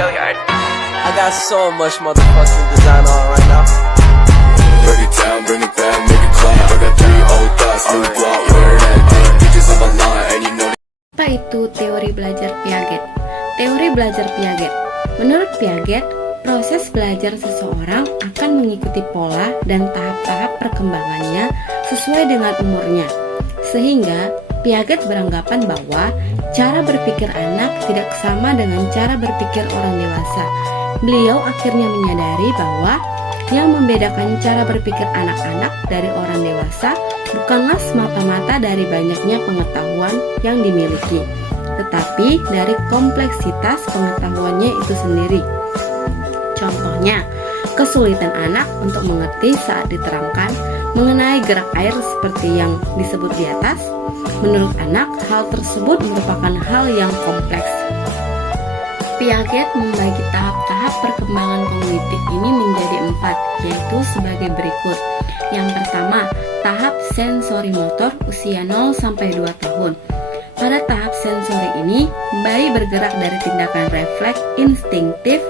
I got so much motherfucking design on right now. Break it down, bring it back, make it clap. I got 3 old thoughts, new block, where that day. Bitches on my line, and you know. Apa itu teori belajar Piaget? Teori belajar Piaget. Menurut Piaget, proses belajar seseorang akan mengikuti pola dan tahap-tahap perkembangannya sesuai dengan umurnya. Sehingga Piaget beranggapan bahwa cara berpikir anak tidak sama dengan cara berpikir orang dewasa. Beliau akhirnya menyadari bahwa yang membedakan cara berpikir anak-anak dari orang dewasa bukanlah semata-mata dari banyaknya pengetahuan yang dimiliki, tetapi dari kompleksitas pengetahuannya itu sendiri. Contohnya, kesulitan anak untuk mengerti saat diterangkan mengenai gerak air seperti yang disebut di atas. Menurut anak, hal tersebut merupakan hal yang kompleks. Piaget membagi tahap-tahap perkembangan kognitif ini menjadi 4, yaitu sebagai berikut. Yang pertama, tahap sensori motor usia 0-2 tahun. Pada tahap sensori ini, bayi bergerak dari tindakan refleks instinktif.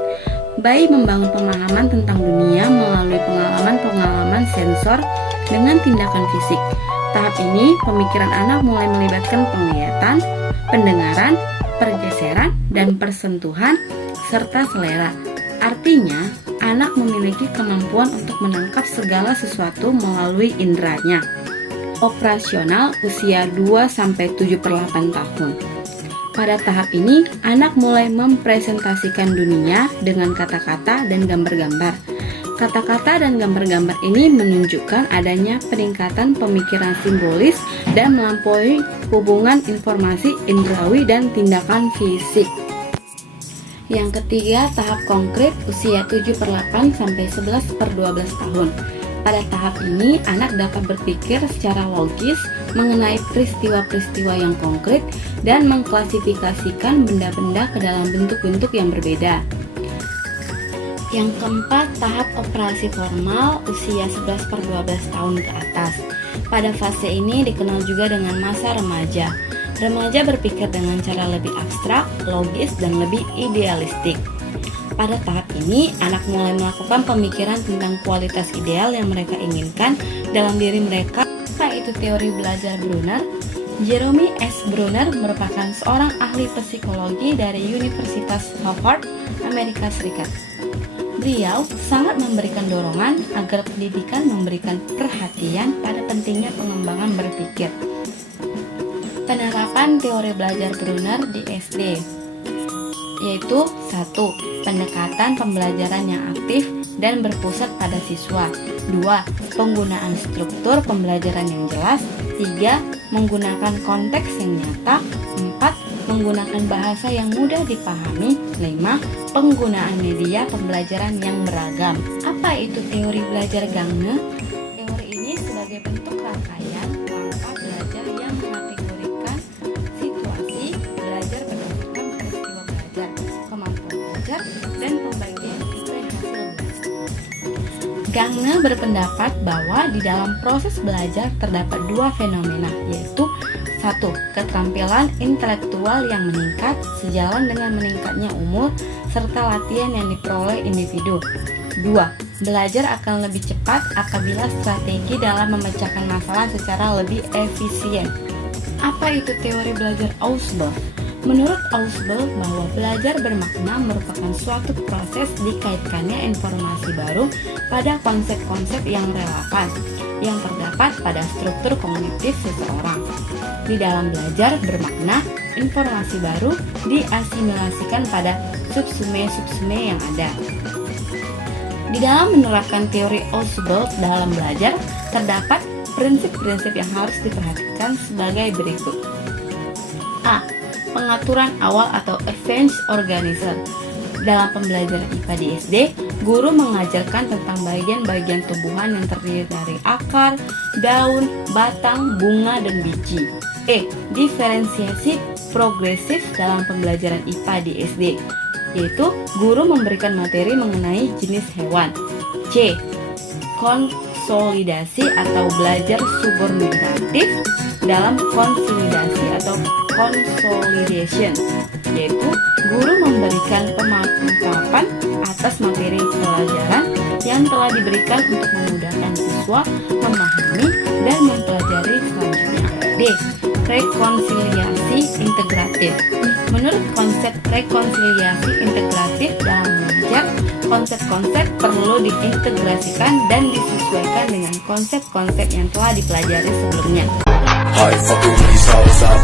Bayi membangun pemahaman tentang dunia melalui pengalaman-pengalaman sensor dengan tindakan fisik. Tahap ini, pemikiran anak mulai melibatkan penglihatan, pendengaran, pergeseran, dan persentuhan, serta selera. Artinya, anak memiliki kemampuan untuk menangkap segala sesuatu melalui inderanya. Operasional usia 2-7/8 tahun. Pada tahap ini, anak mulai mempresentasikan dunia dengan kata-kata dan gambar-gambar. Kata-kata dan gambar-gambar ini menunjukkan adanya peningkatan pemikiran simbolis dan melampaui hubungan informasi indrawi dan tindakan fisik. Yang ketiga, tahap konkret usia 7/8 sampai 11/12 tahun. Pada tahap ini, anak dapat berpikir secara logis mengenai peristiwa-peristiwa yang konkret dan mengklasifikasikan benda-benda ke dalam bentuk-bentuk yang berbeda. Yang keempat, tahap operasi formal usia 11/12 tahun ke atas. Pada fase ini dikenal juga dengan masa remaja. Remaja berpikir dengan cara lebih abstrak, logis, dan lebih idealistik. Pada tahap ini, anak mulai melakukan pemikiran tentang kualitas ideal yang mereka inginkan dalam diri mereka. Apa itu teori belajar Brunner? Jeremy S. Brunner merupakan seorang ahli psikologi dari Universitas Harvard, Amerika Serikat. Beliau sangat memberikan dorongan agar pendidikan memberikan perhatian pada pentingnya pengembangan berpikir. Penerapan teori belajar Brunner di SD, yaitu 1. Pendekatan pembelajaran yang aktif dan berpusat pada siswa. 2. Penggunaan struktur pembelajaran yang jelas. 3. Menggunakan konteks yang nyata. 4. Menggunakan bahasa yang mudah dipahami. 5. Penggunaan media pembelajaran yang beragam. Apa itu teori belajar Gagne? Teori ini sebagai bentuk rangkaian langkah belajar yang mengkategorikan situasi belajar berdasarkan peristiwa belajar, kemampuan belajar, dan pembagian nilai hasil belajar. Gagne berpendapat bahwa di dalam proses belajar terdapat 2 fenomena, yaitu 1. Keterampilan intelektual yang meningkat sejalan dengan meningkatnya umur serta latihan yang diperoleh individu. 2. Belajar akan lebih cepat apabila strategi dalam memecahkan masalah secara lebih efisien. Apa itu teori belajar Ausubel? Menurut Ausubel, bahwa belajar bermakna merupakan suatu proses dikaitkannya informasi baru pada konsep-konsep yang relevan yang terdapat pada struktur kognitif seseorang. Di dalam belajar bermakna, informasi baru diasimilasikan pada subsume-subsume yang ada. Di dalam menerapkan teori Ausubel dalam belajar, terdapat prinsip-prinsip yang harus diperhatikan sebagai berikut. A. Pengaturan awal atau advanced organizer. Dalam pembelajaran IPA di SD, guru mengajarkan tentang bagian-bagian tumbuhan yang terdiri dari akar, daun, batang, bunga, dan biji. E. Diferensiasi progresif dalam pembelajaran IPA di SD, yaitu guru memberikan materi mengenai jenis hewan. C. Konsolidasi atau belajar subordinatif dalam konsolidasi atau consolidation, yaitu guru memberikan pemahaman atas materi pelajaran yang telah diberikan untuk memudahkan siswa memahami dan mempelajari selanjutnya. D. Rekonsiliasi integratif. Menurut konsep rekonsiliasi integratif dalam mengajar, konsep-konsep perlu diintegrasikan dan disesuaikan dengan konsep-konsep yang telah dipelajari sebelumnya. I fucking with these hoes up.